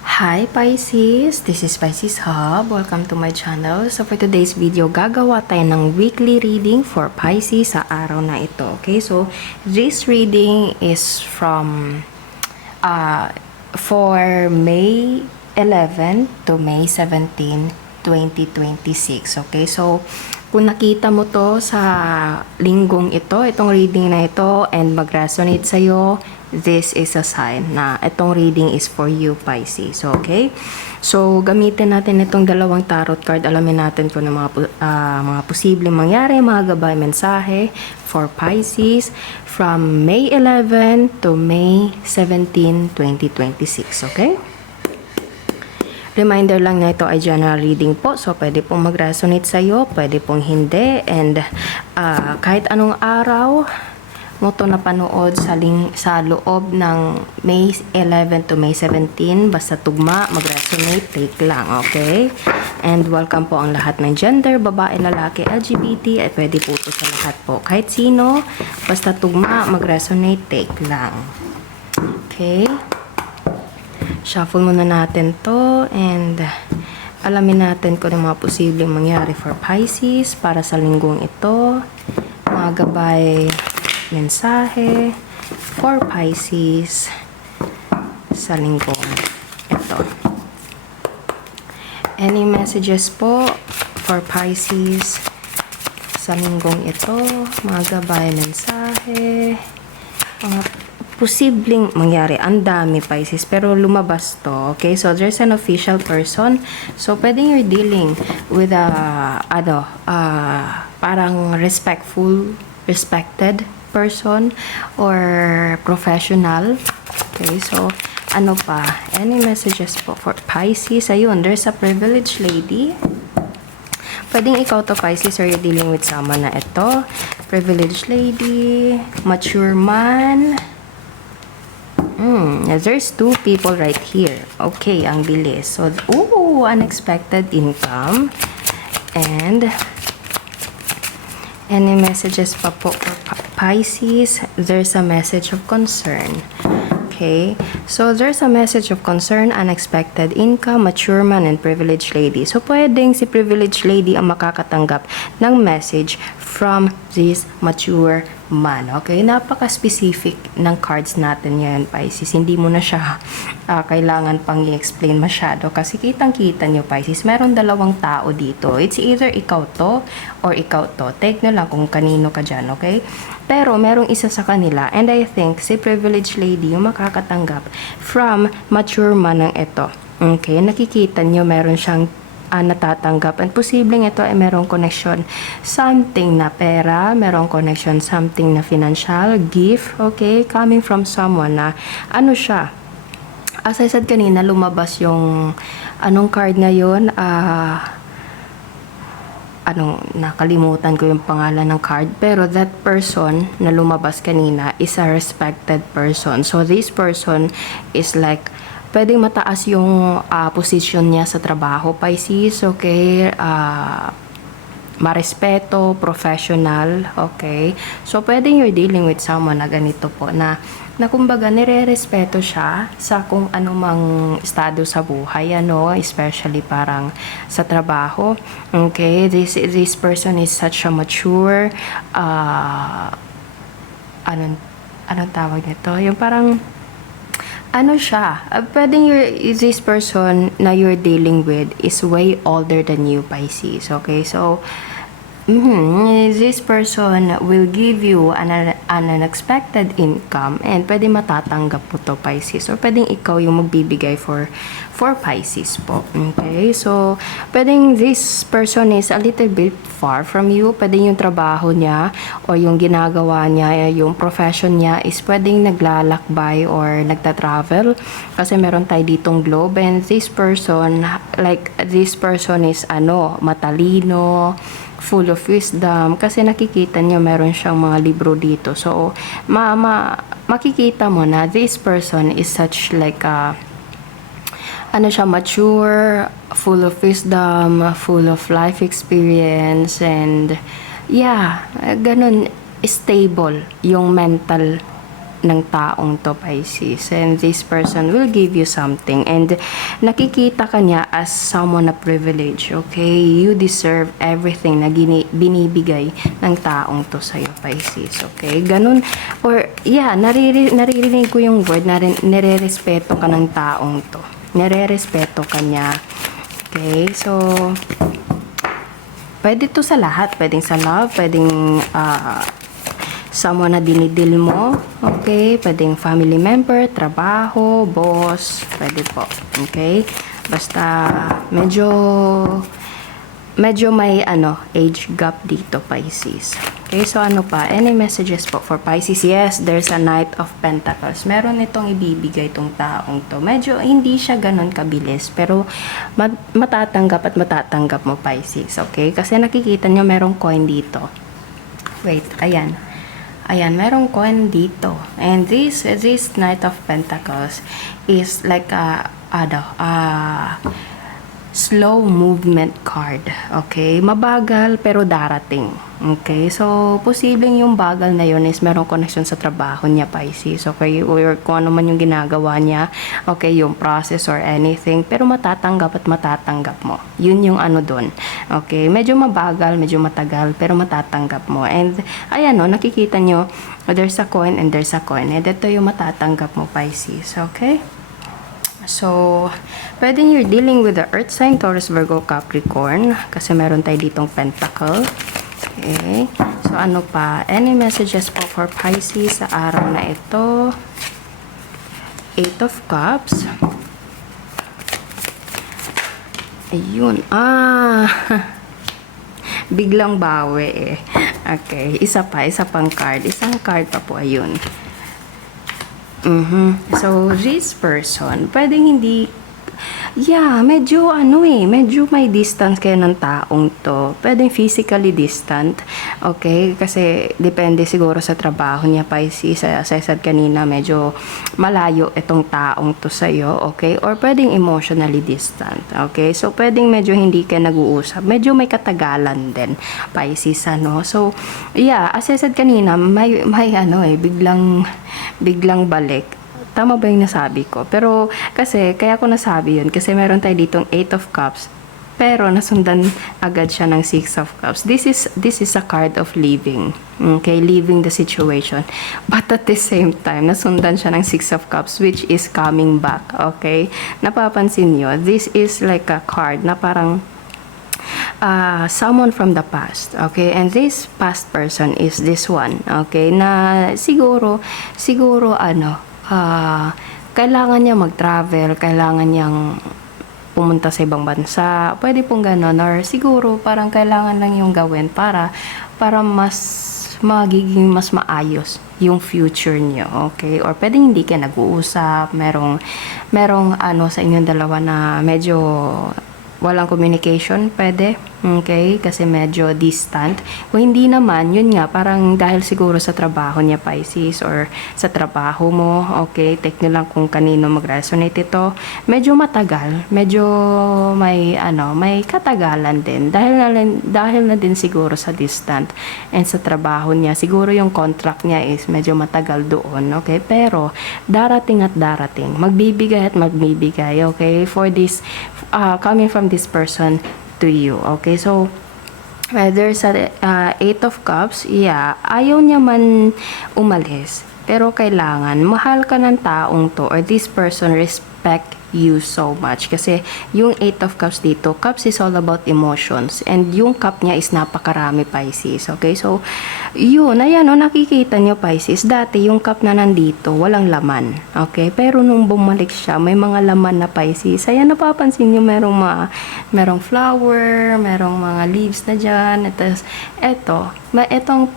Hi Pisces! This is Pisces Hub. Welcome to my channel. So for today's video, gagawa tayo ng weekly reading for Pisces sa araw na ito. Okay, so this reading is for May 11 to May 17, 2026. Okay, so kung nakita mo to sa linggong ito, itong reading na ito, and mag-resonate sa'yo, this is a sign na itong reading is for you, Pisces. Okay? So, gamitin natin itong dalawang tarot card. Alamin natin kung mga posibleng mangyari, mga gabay, mensahe for Pisces from May 11 to May 17, 2026. Okay? Reminder lang na ito ay general reading po. So, pwede pong mag-resonate sa'yo, pwede pong hindi. And kahit anong araw mo ito napanood sa loob ng May 11 to May 17, basta tugma, mag-resonate, take lang, okay? And welcome po ang lahat ng gender, babae, lalaki, LGBT, ay pwede po ito sa lahat po. Kahit sino, basta tugma, mag-resonate, take lang. Okay? Shuffle muna natin to and alamin natin kung ano mga posibleng mangyari for Pisces para sa linggong ito. Mga gabay, mensahe for Pisces sa linggong ito. Any messages po for Pisces sa linggong ito? Mga gabay, mensahe, mga posibleng mangyari. Ang dami, Pisces, pero lumabas to. Okay, so there's an official person. So pwedeng you're dealing with parang respected person or professional. Okay, so ano pa? Any messages po for Pisces? Ayun, there's a privileged lady. Pwedeng ikaw to, Pisces, or you're dealing with someone na ito. Privileged lady, mature man. There's two people right here. Okay, ang bilis. So, unexpected income. And any messages pa po for Pisces? There's a message of concern. Okay, so there's a message of concern, unexpected income, mature man, and privileged lady. So, pwedeng si privileged lady ang makakatanggap ng message from this mature man. Okay, napaka-specific ng cards natin yan, Pisces. Hindi mo na siya kailangan pang i-explain masyado kasi kitang-kita nyo, Pisces, meron dalawang tao dito. It's either ikaw to or ikaw to. Take nyo lang kung kanino ka dyan, okay? Pero merong isa sa kanila, and I think si privileged lady yung makakatanggap from mature man ng ito. Okay, nakikita nyo meron siyang natatanggap, and posibleng ito ay merong connection something na pera, merong connection something na financial gift, okay, coming from someone na ano siya, as I said kanina, lumabas yung anong card na yun, nakalimutan ko yung pangalan ng card, pero that person na lumabas kanina is a respected person. So this person is like pwedeng mataas yung position niya sa trabaho, Pisces, okay? Marespeto, professional, okay? So, pwedeng you're dealing with someone na ganito po, na kumbaga nire-respeto siya sa kung anumang estado sa buhay, especially parang sa trabaho, okay? This person is such a mature, anong tawag nito? Yung parang, siya, pwedeng this person na you're dealing with is way older than you, Pisces, okay? So, this person will give you an unexpected income, and pwede matatanggap po to, Pisces, or pwedeng ikaw yung magbibigay for Pisces po, okay? So, pwedeng this person is a little bit far from you, pwedeng yung trabaho niya o yung ginagawa niya, yung profession niya is pwedeng naglalakbay or nagta-travel kasi meron tayo ditong globe, and this person is matalino, full of wisdom, kasi nakikita niyo meron siyang mga libro dito. So, makikita mo na this person is such like mature, full of wisdom, full of life experience, and yeah, ganun, stable yung mental ng taong to, Pisces. And this person will give you something. And nakikita ka niya as someone na privilege, okay? You deserve everything na binibigay ng taong to sa'yo, Pisces, okay? Ganun, or yeah, naririnig ko yung word na nire-respeto ka ng taong to. Nire-respeto ka niya. Okay, so pwede to sa lahat. Pwedeng sa love, pwedeng someone na dinidil mo, okay? Pwedeng family member, trabaho, boss, pwede po, okay? Basta medyo may age gap dito, Pisces. Okay, so ano pa? Any messages po for Pisces? Yes, there's a Knight of Pentacles. Meron itong ibibigay itong taong to. Medyo hindi siya ganun kabilis, pero matatanggap at matatanggap mo, Pisces, okay? Kasi nakikita nyo merong coin dito. Wait, ayan. Ayan, merong coin dito. And this Knight of Pentacles is like a slow movement card. Okay? Mabagal pero darating. Okay? So, posibleng yung bagal na yun is merong connection sa trabaho niya, Pisces. Okay? Or kung ano man yung ginagawa niya. Okay? Yung process or anything. Pero matatanggap at matatanggap mo. Yun yung dun. Okay? Medyo mabagal, medyo matagal, pero matatanggap mo. And, ayan o, nakikita nyo, there's a coin and there's a coin. And ito yung matatanggap mo, Pisces. Okay? So, pwedeng you're dealing with the Earth sign, Taurus, Virgo, Capricorn. Kasi meron tayo ditong Pentacle. Okay. So, ano pa? Any messages po for Pisces sa araw na ito? Eight of Cups. Ayun. Biglang bawi eh. Okay. Isa pang card. Isang card pa po. Ayun. So, this person, pwedeng hindi, medyo medyo may distance kayo ng taong to. Pwedeng physically distant, okay? Kasi, depende siguro sa trabaho niya, Pisces. As I said kanina, medyo malayo itong taong to sa'yo, okay? Or pwedeng emotionally distant, okay? So, pwedeng medyo hindi kayo nag-uusap. Medyo may katagalan din, Pisces, So, as I said kanina, may biglang balik. Tama ba yung nasabi ko? Pero, kasi, kaya ko nasabi yun. Kasi meron tayo ditong 8 of Cups. Pero, nasundan agad siya ng 6 of Cups. This is a card of leaving. Okay? Leaving the situation. But at the same time, nasundan siya ng 6 of Cups, which is coming back. Okay? Napapansin nyo, this is like a card na parang someone from the past, okay? And this past person is this one, okay? Na siguro kailangan niya mag-travel, kailangan niyang pumunta sa ibang bansa, pwede pong gano'n, or siguro parang kailangan lang yung gawin para mas magiging mas maayos yung future niyo, okay? Or pwedeng hindi kayo nag-uusap, merong sa inyong dalawa na medyo walang communication, pwede. Okay? Kasi medyo distant. Kung hindi naman, yun nga, parang dahil siguro sa trabaho niya, Pisces, or sa trabaho mo, okay? Take nyo lang kung kanino mag-resonate ito. Medyo matagal. Medyo may katagalan din. Dahil na din siguro sa distant and sa trabaho niya. Siguro yung contract niya is medyo matagal doon, okay? Pero, darating at darating. Magbibigay at magbibigay, okay? For this, coming from this person to you, okay? So, there's a 8 of Cups. Ayaw niya man umalis, pero kailangan mahal ka ng taong to, or this person respect you so much. Kasi yung 8 of Cups dito, Cups is all about emotions, and yung cup niya is napakarami, Pisces, okay? So, yun, ayan nakikita nyo, Pisces, dati yung cup na nandito, walang laman, okay? Pero nung bumalik siya, may mga laman na, Pisces. Ayan, napapansin nyo, merong flower, merong mga leaves na dyan. Etong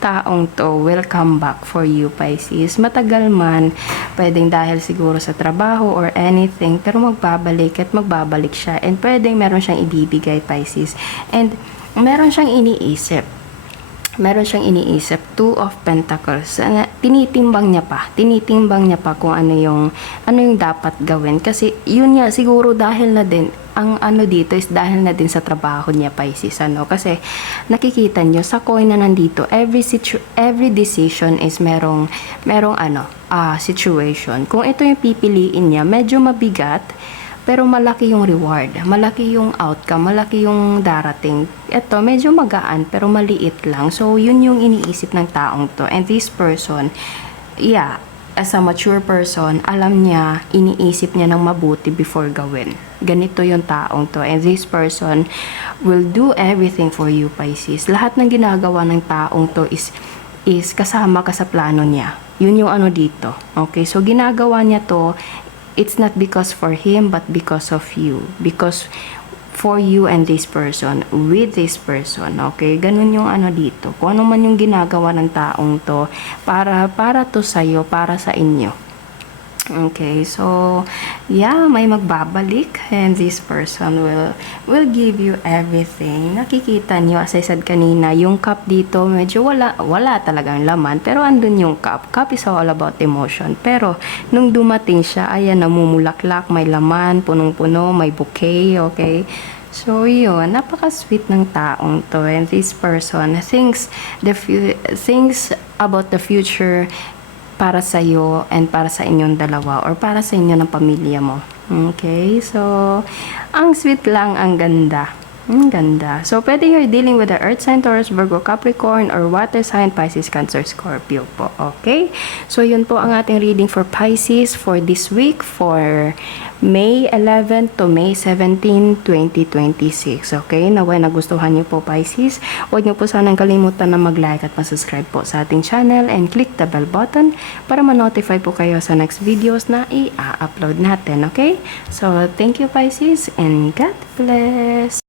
taong to will come back for you, Pisces. Matagal man, pwedeng dahil siguro sa trabaho or anything, pero magbabalik siya, and pwedeng meron siyang ibibigay, Pisces, and meron siyang iniisip. meron siyang iniisip, Two of Pentacles. Tinitimbang niya pa kung ano yung dapat gawin. Kasi yun nga, siguro dahil na din, ang ano dito is dahil na din sa trabaho niya, Pisces, ano. Kasi nakikita nyo, sa coin na nandito, every decision is merong situation. Kung ito yung pipiliin niya, medyo mabigat, pero malaki yung reward, malaki yung outcome, malaki yung darating. Ito, medyo magaan, pero maliit lang. So, yun yung iniisip ng taong to. And this person, yeah, as a mature person, alam niya, iniisip niya ng mabuti before gawin. Ganito yung taong to. And this person will do everything for you, Pisces. Lahat ng ginagawa ng taong to is kasama ka sa plano niya. Yun yung ano dito. Okay, so ginagawa niya to, it's not because for him, but because of you. Because for you and this person, with this person, okay? Ganun yung ano dito. Kung ano man yung ginagawa ng taong to, para to sa'yo, para sa inyo. Okay, so, yeah, may magbabalik and this person will give you everything. Nakikita niyo, as I said kanina, yung cup dito, medyo wala talagang laman, pero andun yung cup. Cup is all about emotion. Pero, nung dumating siya, ayan, namumulaklak, may laman, punong-puno, may bouquet, okay? So, yun, napaka-sweet ng taong to. And this person thinks about the future para sa iyo and para sa inyong dalawa or para sa inyo ng pamilya mo. Okay? So, ang sweet lang, ang ganda. Ang ganda. So, pwede you're dealing with the Earth sign, Taurus, Virgo, Capricorn, or Water sign, Pisces, Cancer, Scorpio po. Okay? So, yun po ang ating reading for Pisces for this week for May 11 to May 17, 2026. Okay? Naway nagustuhan niyo po, Pisces. Huwag niyo po sanang kalimutan na mag-like at mag-subscribe po sa ating channel and click the bell button para ma-notify po kayo sa next videos na i-upload natin. Okay? So, thank you, Pisces, and God bless!